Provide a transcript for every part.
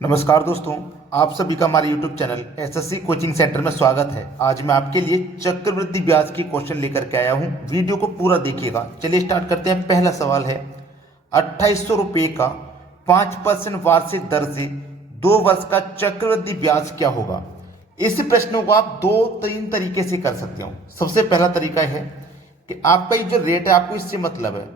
नमस्कार दोस्तों, आप सभी का हमारे YouTube channel SSC coaching centre में स्वागत है। आज मैं आपके लिए चक्रवृद्धि ब्याज की क्वेश्चन लेकर के आया हूं। वीडियो को पूरा देखिएगा। चलिए स्टार्ट करते हैं। पहला सवाल है 2800 रुपये का 5% वार्षिक दर से 2 वर्ष का चक्रवृद्धि ब्याज क्या होगा। इस प्रश्न को आप 2-3 तरीके से कर सकते हो। सबसे पहला तरीका है कि आपका ये जो रेट है आपको इससे मतलब है,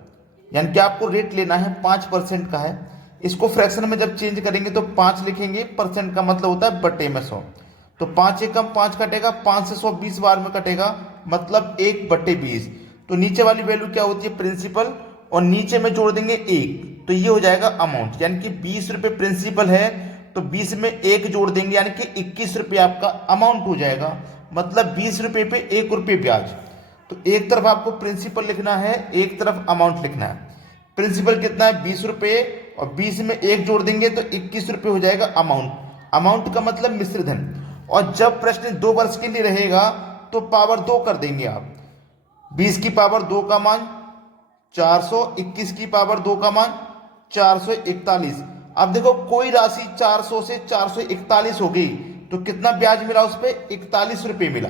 यानी कि आपको रेट लेना है 5% का है। इसको फ्रैक्शन में जब चेंज करेंगे तो 5 लिखेंगे, परसेंट का मतलब होता है बटे में 100। तो 5 एकम 5 कटेगा, 5 से 100 20 बार में कटेगा, मतलब 1/20। तो नीचे वाली वैल्यू क्या होती है, प्रिंसिपल, और नीचे में जोड़ देंगे 1, तो ये हो जाएगा अमाउंट। यानी कि 20 रुपये प्रिंसिपल है तो 20 में 1 जोड़ देंगे, यानी कि 21 रुपये आपका अमाउंट हो जाएगा। मतलब 20 रुपये पे 1 रुपये ब्याज। तो एक तरफ आपको प्रिंसिपल लिखना है, एक तरफ अमाउंट लिखना है। प्रिंसिपल कितना है 20 रुपये, और 20 में 1 जोड़ देंगे तो 21 रुपये हो जाएगा अमाउंट। अमाउंट का मतलब मिश्र धन। और जब प्रश्न 2 वर्ष के लिए रहेगा तो पावर 2 कर देंगे आप। 20 की पावर 2 का मान 400, 21 की पावर 2 का मान 441। अब देखो कोई राशि 400 से 441 हो गई तो कितना ब्याज मिला उस पर, 41 रुपये मिला।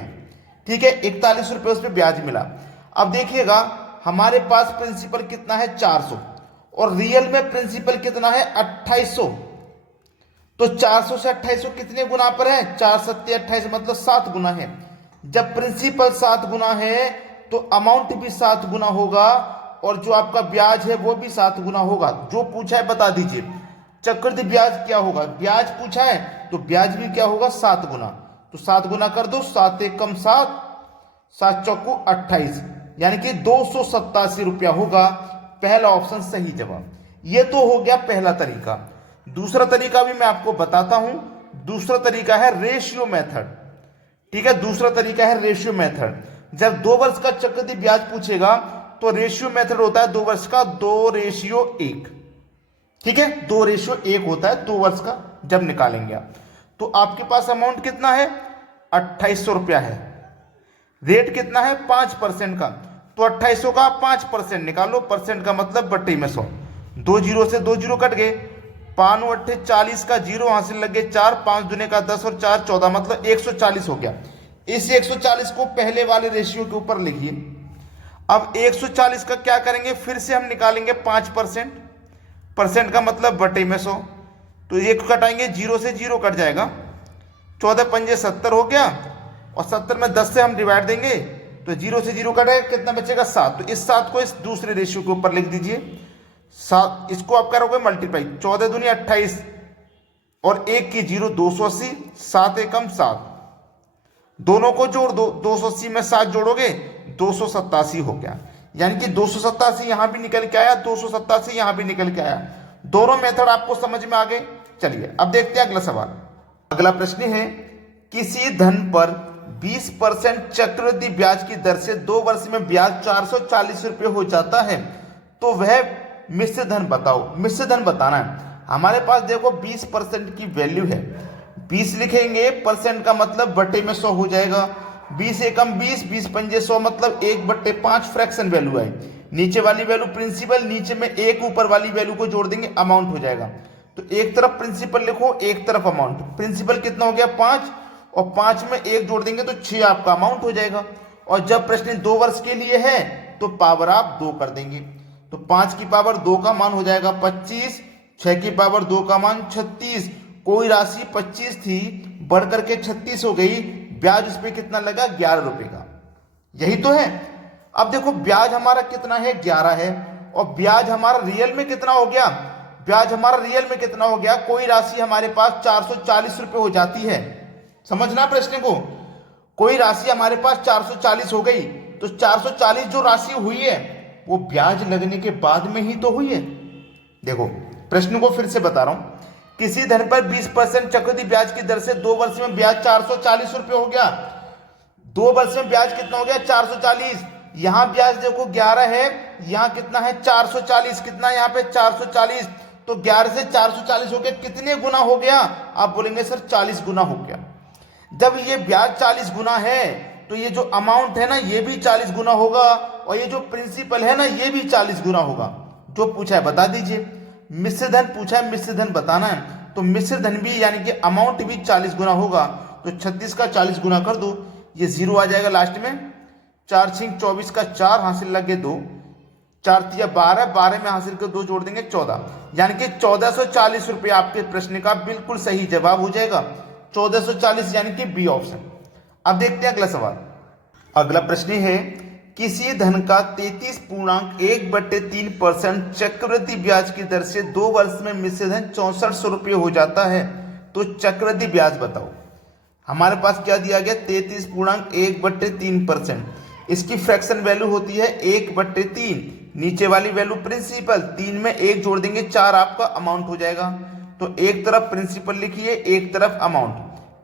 ठीक है, 41 रुपये उस पर ब्याज मिला। अब देखिएगा हमारे पास प्रिंसिपल कितना है 400, और रियल में प्रिंसिपल कितना है 2800। तो 400 से 2800 कितने गुना पर है, 4 सत्ते 28, मतलब 7 गुना है। जब प्रिंसिपल 7 गुना है तो अमाउंट भी 7 गुना होगा, और जो आपका ब्याज है वो भी 7 गुना होगा। जो पूछा है बता दीजिए, चक्रवृद्धि ब्याज क्या होगा। ब्याज पूछा है तो ब्याज भी क्या होगा 7 गुना। तो 7 गुना कर दो, 7 एकम 7, 7 चौको 28, यानी कि 287 रुपया होगा। पहला ऑप्शन सही जवाब। ये तो हो गया पहला तरीका। दूसरा तरीका भी मैं आपको बताता हूं। दूसरा तरीका है रेशियो मेथड। ठीक है, दूसरा तरीका है रेशियो मेथड। जब 2 वर्ष का चक्रवृद्धि ब्याज पूछेगा तो रेशियो मेथड होता है 2 वर्ष का 2:1। ठीक है, 2:1 होता है 2 वर्ष का जब निकालेंगे आप। तो आपके पास अमाउंट कितना है 2800 रुपया है, रेट कितना है 5% का। तो 2800 का 5% निकालो, परसेंट का मतलब बट्टे में 100। 2 जीरो से 2 जीरो कट गए, 5 अट्ठे 40 का जीरो हासिल लगे 4, 5 दुने का 10 और 4 14, मतलब 140 हो गया। इस 140 को पहले वाले रेशियो के ऊपर लिखिए। अब 140 का क्या करेंगे, फिर से हम निकालेंगे 5%, परसेंट का मतलब बटे में 100। तो एक कटाएंगे, जीरो से जीरो कट जाएगा, 14 पंजे 70 हो गया, और 70 में 10 से हम डिवाइड देंगे तो जीरो से जीरो कटेगा, कितना बचेगा 7। तो इस 7 को इस दूसरे रेशियो के ऊपर लिख दीजिए। 7 इसको आप करोगे मल्टीप्लाई, 14 दूनी 28, और 1 की जीरो 280, 7 एकम 7, दोनों को जोड़ दो, 280 में 7 जोड़ोगे 287 हो गया। यानी कि 287 यहां भी निकल के आया, 287 यहां भी निकल के आया। दोनों मेथड आपको समझ में आ गए। चलिए अब देखते हैं अगला सवाल। अगला प्रश्न है, किसी धन पर 20% चक्रवृद्धि ब्याज की दर से 2 वर्ष में ब्याज 440 रुपये हो जाता है, तो वह मिश्र धन बताओ। मिश्र धन बताना है। हमारे पास देखो 20% की वैल्यू है, 20 लिखेंगे, परसेंट का मतलब बटे में 100 हो जाएगा। 20 एकम 20, 20 पंजे 100, मतलब 1/5 फ्रैक्शन वैल्यू है। नीचे वाली वैल्यू प्रिंसिपल, नीचे में 1 ऊपर वाली वैल्यू को जोड़ देंगे, अमाउंट हो जाएगा। तो एक तरफ प्रिंसिपल लिखो, एक तरफ अमाउंट। प्रिंसिपल कितना हो गया 5, और 5 में 1 जोड़ देंगे तो 6 आपका अमाउंट हो जाएगा। और जब प्रश्न 2 वर्ष के लिए है तो पावर आप 2 कर देंगे। तो 5 की पावर 2 का मान हो जाएगा 25, 6 की पावर 2 का मान 36। कोई राशि 25 थी, बढ़ करके 36 हो गई, ब्याज उस पर कितना लगा 11 रुपए का। यही तो है। अब देखो ब्याज हमारा कितना है 11 है, और ब्याज हमारा रियल में कितना हो गया, ब्याज हमारा रियल में कितना हो गया, कोई राशि हमारे पास 440 रुपये हो जाती है। समझना प्रश्न को, कोई राशि हमारे पास 440 हो गई, तो 440 जो राशि हुई है वो ब्याज लगने के बाद में ही तो हुई है। देखो प्रश्न को फिर से बता रहा हूं। किसी धन पर 20% चक्रवृद्धि ब्याज की दर से 2 वर्ष में ब्याज 440 रुपये हो गया। 2 वर्ष में ब्याज कितना हो गया 440। यहां ब्याज देखो 11 है, यहां कितना है 440, कितना यहां पे 440। तो 11 से 440 हो गया, कितने गुना हो गया, आप बोलेंगे सर 40 गुना हो गया। जब ये ब्याज 40 गुना है तो ये जो अमाउंट है ना ये भी 40 गुना होगा, और ये जो प्रिंसिपल है ना ये भी 40 गुना होगा। जो पूछा है बता दीजिए। मिश्र धन पूछा है, मिश्र धन बताना है। तो मिश्र धन भी यानी कि अमाउंट भी 40 गुना होगा। तो 36 का 40 गुना कर दो, ये 0 आ जाएगा लास्ट में। 4 6 24 का 4 हासिल लगे 2, 4 तिया 12, 12 में हासिल कर 2 जोड़ देंगे 14, यानी कि 1440 रुपये आपके प्रश्न का बिल्कुल सही जवाब हो जाएगा। 1440 यानी कि बी ऑप्शन। अब देखते हैं अगला सवाल। अगला प्रश्न है, किसी धन का 33.1/3% चक्रवृद्धि ब्याज की दर से 2 वर्ष में मिश्र धन 6400 रुपये हो जाता है, तो चक्रवृद्धि ब्याज बताओ। हमारे पास क्या दिया गया, 33.1/3%। इसकी फ्रैक्शन वैल्यू होती है 1/3, नीचे वाली वैल्यू प्रिंसिपल, 3 में 1 जोड़ देंगे 4 आपका अमाउंट हो जाएगा। तो एक तरफ प्रिंसिपल लिखिए, एक तरफ अमाउंट।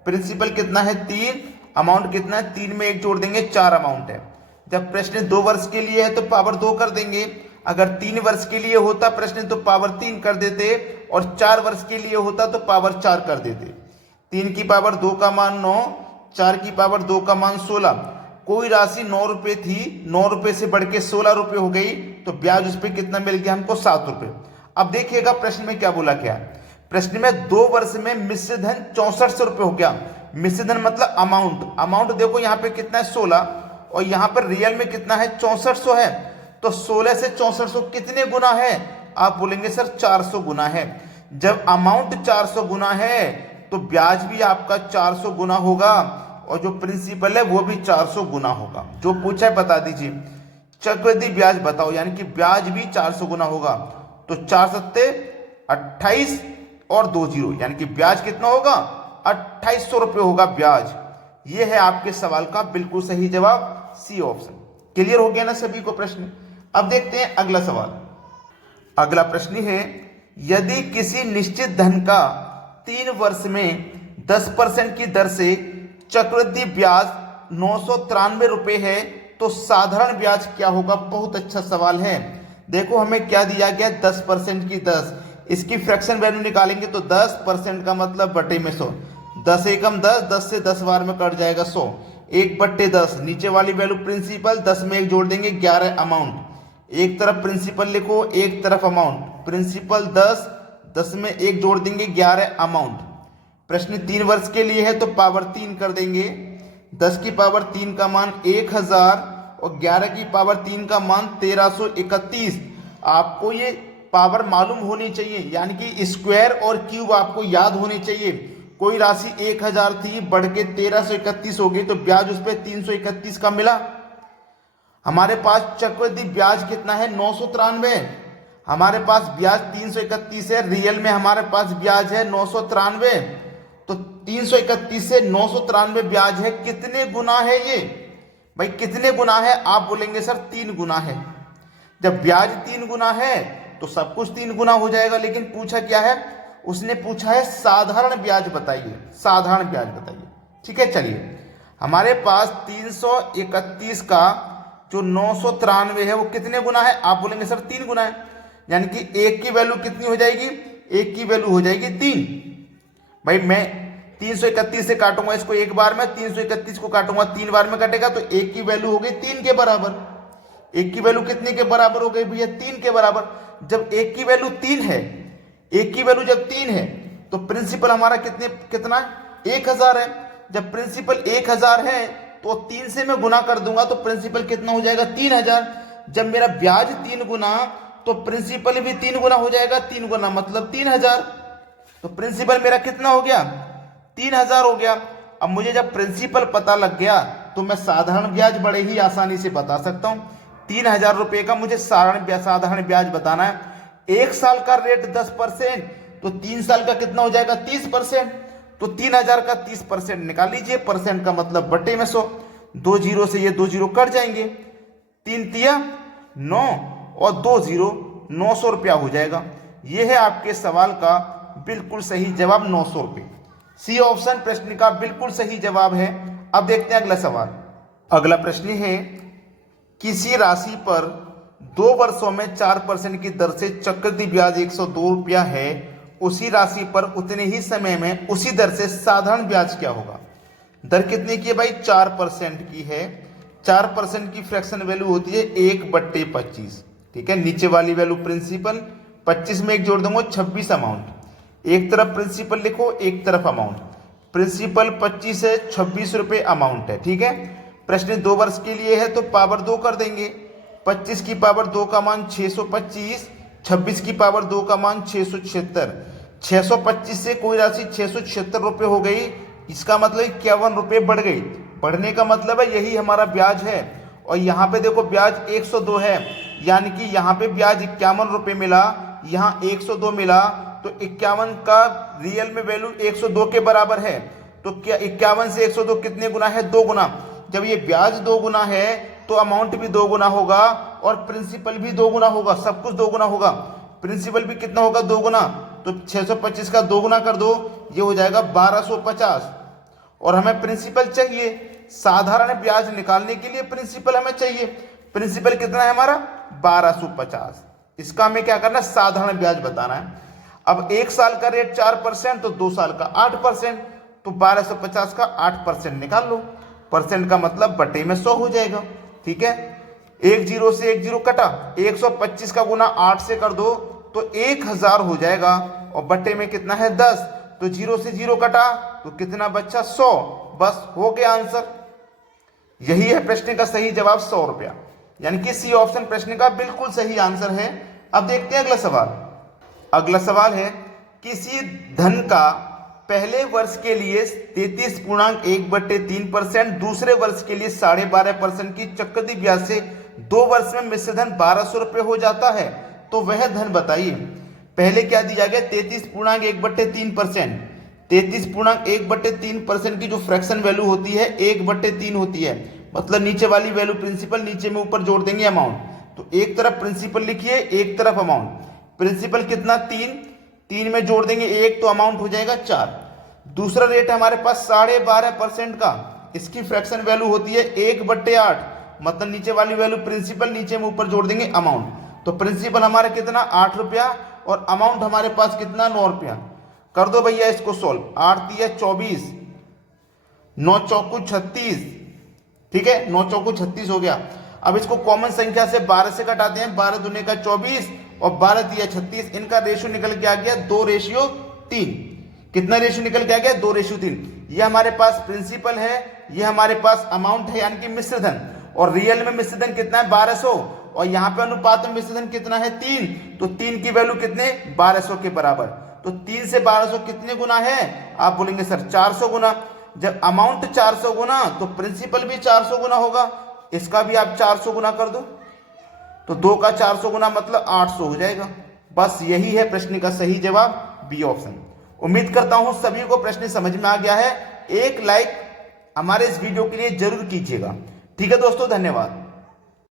प्रिंसिपल कितना है 3, अमाउंट कितना है 3 में 1 जोड़ देंगे 4 अमाउंट है। जब प्रश्न 2 वर्ष के लिए है तो पावर 2 कर देंगे, अगर 3 वर्ष के लिए होता प्रश्न तो पावर 3 कर देते, और 4 वर्ष के लिए होता तो पावर 4 कर देते। 3 की पावर 2 का मान 9, 4 की पावर 2 का मान 16। कोई राशि 9 रुपये थी, 9 रुपये से बढ़ के 16 रुपये हो गई, तो ब्याज उस पर कितना मिल गया हमको, 7 रुपये। अब देखिएगा प्रश्न में क्या बोला गया। प्रश्न में 2 वर्ष में मिश्र धन 6400 रुपये हो गया। मिश्र धन मतलब अमाउंट, अमाउंट देखो यहाँ पे कितना है 16, और यहाँ पर रियल में कितना है 6400 है। तो 16 से 6400 कितने गुना है, आप बोलेंगे सर 400 गुना है। जब अमाउंट 400 गुना है तो ब्याज भी आपका 400 गुना होगा, और जो प्रिंसिपल है वो भी 400 गुना होगा। जो पूछा है बता दीजिए, चक्रवृद्धि ब्याज बताओ, यानी कि ब्याज भी 400 गुना होगा। तो 4 सत्ते 28 और 2 जीरो, यानी कि ब्याज कितना होगा 2800 रुपये होगा ब्याज। ये है आपके सवाल का बिल्कुल सही जवाब, सी ऑप्शन। क्लियर हो गया ना सभी को प्रश्न। अब देखते हैं अगला सवाल। अगला प्रश्न है, यदि किसी निश्चित धन का 3 वर्ष में 10% की दर से चक्रवृद्धि ब्याज 993 रुपये है, तो साधारण ब्याज क्या होगा। बहुत अच्छा सवाल है। देखो हमें क्या दिया गया, 10% की 10, इसकी फ्रैक्शन वैल्यू निकालेंगे तो 10% का मतलब बटे में 100, 10 एकम 10, 10 से 10 बार में कट जाएगा 100, 1/10। नीचे वाली वैल्यू प्रिंसिपल, 10 में 1 जोड़ देंगे 11 अमाउंट। एक तरफ प्रिंसिपल लिखो, एक तरफ अमाउंट। प्रिंसिपल 10, 10 में 1 जोड़ देंगे 11 अमाउंट। प्रश्न 3 वर्ष के लिए है तो पावर 3 कर देंगे। 10 की पावर 3 का मान 1000, और 11 की पावर 3 का मान 1331। आपको ये पावर मालूम होनी चाहिए, यानी कि स्क्वायर और क्यूब आपको याद होने चाहिए। कोई राशि 1000 थी, बढ़ के 1331 हो गई, तो ब्याज उस पर 331 का मिला। हमारे पास चक्रवृद्धि ब्याज कितना है 993, हमारे पास ब्याज 331 है, रियल में हमारे पास ब्याज है 993। तो 331 से 993 ब्याज है, कितने गुना है ये भाई, कितने गुना है। आप बोलेंगे सर 3 गुना है। जब ब्याज 3 गुना है तो सब कुछ 3 गुना हो जाएगा, लेकिन पूछा क्या है, उसने पूछा है साधारण ब्याज बताइए, साधारण ब्याज बताइए। ठीक है, चलिए हमारे पास 331 का जो 993 है वो कितने गुना है। आप बोलेंगे सर 3 गुना है, यानी कि 1 की वैल्यू कितनी हो जाएगी, 1 की वैल्यू हो जाएगी 3। भाई मैं 331 से काटूंगा इसको एक बार में, 331 को काटूंगा 3 बार में कटेगा, तो 1 की वैल्यू हो गई 3 के बराबर। 1 की वैल्यू कितने के बराबर हो गई भैया, 3 के बराबर। जब 1 की वैल्यू 3 है, 1 की वैल्यू जब 3 है तो प्रिंसिपल हमारा कितना 1000 है। जब प्रिंसिपल 1000 है तो 3 से मैं गुना कर दूंगा तो प्रिंसिपल कितना हो जाएगा 3000। जब मेरा ब्याज 3 गुना तो प्रिंसिपल भी 3 गुना हो जाएगा, 3 गुना मतलब 3000। तो प्रिंसिपल मेरा कितना हो गया 3000 हो गया। अब मुझे जब प्रिंसिपल पता लग गया तो मैं साधारण ब्याज बड़े ही आसानी से बता सकता हूं। 3000 रुपये का मुझे साधारण ब्याज बताना है। 1 साल का रेट 10%, तो 3 साल का कितना हो जाएगा 30%। तो 3000 का 30% निकाल लीजिए, परसेंट का मतलब बटे में 100। 2 जीरो से ये 2 जीरो कट जाएंगे, 3 तिया 9 और 2 जीरो 900 रुपया हो जाएगा। ये है आपके सवाल का बिल्कुल सही जवाब 900 रुपये। सी ऑप्शन प्रश्न का बिल्कुल सही जवाब है। अब देखते हैं अगला सवाल। अगला प्रश्न है, किसी राशि पर 2 वर्षों में 4% की दर से चक्रवृद्धि ब्याज 102 रुपया है, उसी राशि पर उतने ही समय में उसी दर से साधारण ब्याज क्या होगा। दर कितने की है भाई 4% की है। 4% की फ्रैक्शन वैल्यू होती है 1/25। ठीक है, नीचे वाली वैल्यू प्रिंसिपल, 25 में 1 जोड़ दूंगा 26 अमाउंट। एक तरफ प्रिंसिपल लिखो, एक तरफ अमाउंट। प्रिंसिपल 25 है, 26 रुपये अमाउंट है। ठीक है, प्रश्न 2 वर्ष के लिए है तो पावर 2 कर देंगे। 25 की पावर 2 का मान 625, 26 की पावर 2 का मान 676। 625 से कोई राशि 676 रुपये हो गई, इसका मतलब 51 रुपये बढ़ गई। बढ़ने का मतलब है यही हमारा ब्याज है। और यहाँ पे देखो ब्याज 102 है, यानी कि यहाँ पे ब्याज 51 रुपये मिला, यहाँ 102 मिला, तो 51 का रियल में वैल्यू 102 के बराबर है। तो क्या 51 से 102 कितने गुना है? 2 गुना। जब ये ब्याज 2 गुना है तो अमाउंट भी 2 गुना होगा और प्रिंसिपल भी 2 गुना होगा, सब कुछ 2 गुना होगा। प्रिंसिपल भी कितना होगा? 2 गुना। तो 625 का 2 गुना कर दो, ये हो जाएगा 1250। और हमें प्रिंसिपल चाहिए, साधारण ब्याज निकालने के लिए प्रिंसिपल हमें चाहिए। प्रिंसिपल कितना है हमारा? 1250। इसका हमें क्या करना है? साधारण ब्याज बताना है। अब 1 साल का रेट 4% तो 2 साल का 8%, तो 1250 का 8% निकाल लो। परसेंट का मतलब बटे में 100 हो जाएगा। ठीक है, एक जीरो से एक जीरो कटा, 125 का गुना 8 से कर दो तो 1000 हो जाएगा, और बटे में कितना है? 10। तो जीरो से जीरो कटा तो कितना बचा? 100। बस हो गया आंसर। यही है प्रश्न का सही जवाब, 100 रुपया। यानी कि सी ऑप्शन प्रश्न का बिल्कुल सही आंसर है। अब देखते हैं अगला सवाल। अगला सवाल है, किसी धन का पहले वर्ष के लिए 33.1/3%, दूसरे वर्ष के लिए 12.5% की चक्रवृद्धि ब्याज से 2 वर्ष में मिश्र धन 1200 रुपये हो जाता है, तो वह धन बताइए। पहले क्या दिया गया? 33.1/3%। 33.1/3% की जो फ्रैक्शन वैल्यू होती है 1/3 होती है, मतलब नीचे वाली वैल्यू प्रिंसिपल, नीचे में ऊपर जोड़ देंगे अमाउंट। तो एक तरफ प्रिंसिपल लिखिए, एक तरफ अमाउंट। प्रिंसिपल कितना? 3 में जोड़ देंगे 1 तो अमाउंट हो जाएगा 4। दूसरा रेट है हमारे पास 12.5% का, इसकी फ्रैक्शन वैल्यू होती है 1/8, मतलब नीचे वाली वैल्यू प्रिंसिपल, नीचे में ऊपर जोड़ देंगे अमाउंट। तो प्रिंसिपल हमारा कितना? 8 रुपया, और अमाउंट हमारे पास कितना? 9 रुपया। कर दो भैया इसको सोल्व। 8 तिया 24, 9 चौकू 36। ठीक है, 9 चौकू 36 हो गया। अब इसको कॉमन संख्या से 12 से घटाते हैं, 12 दूने का 24 और 12 तिया 36। इनका रेशियो निकल के आ गया 2:3। कितना रेशियो निकल के आ गया? 2:3। ये हमारे पास प्रिंसिपल है, ये हमारे पास अमाउंट है, यानी कि मिश्र धन। और रियल में मिश्र धन कितना है? 1200। और यहाँ पे अनुपात में मिश्र धन कितना है? 3। तो 3 की वैल्यू कितने? 1200 के बराबर। तो 3 से 1200 कितने गुना है? आप बोलेंगे सर 400 गुना। जब अमाउंट 400 गुना तो प्रिंसिपल भी 400 गुना होगा, इसका भी आप 400 गुना कर दो, तो 2 का 400 गुना मतलब 800 हो जाएगा। बस यही है प्रश्न का सही जवाब, बी ऑप्शन। उम्मीद करता हूं सभी को प्रश्न समझ में आ गया है। एक लाइक हमारे इस वीडियो के लिए जरूर कीजिएगा। ठीक है दोस्तों, धन्यवाद।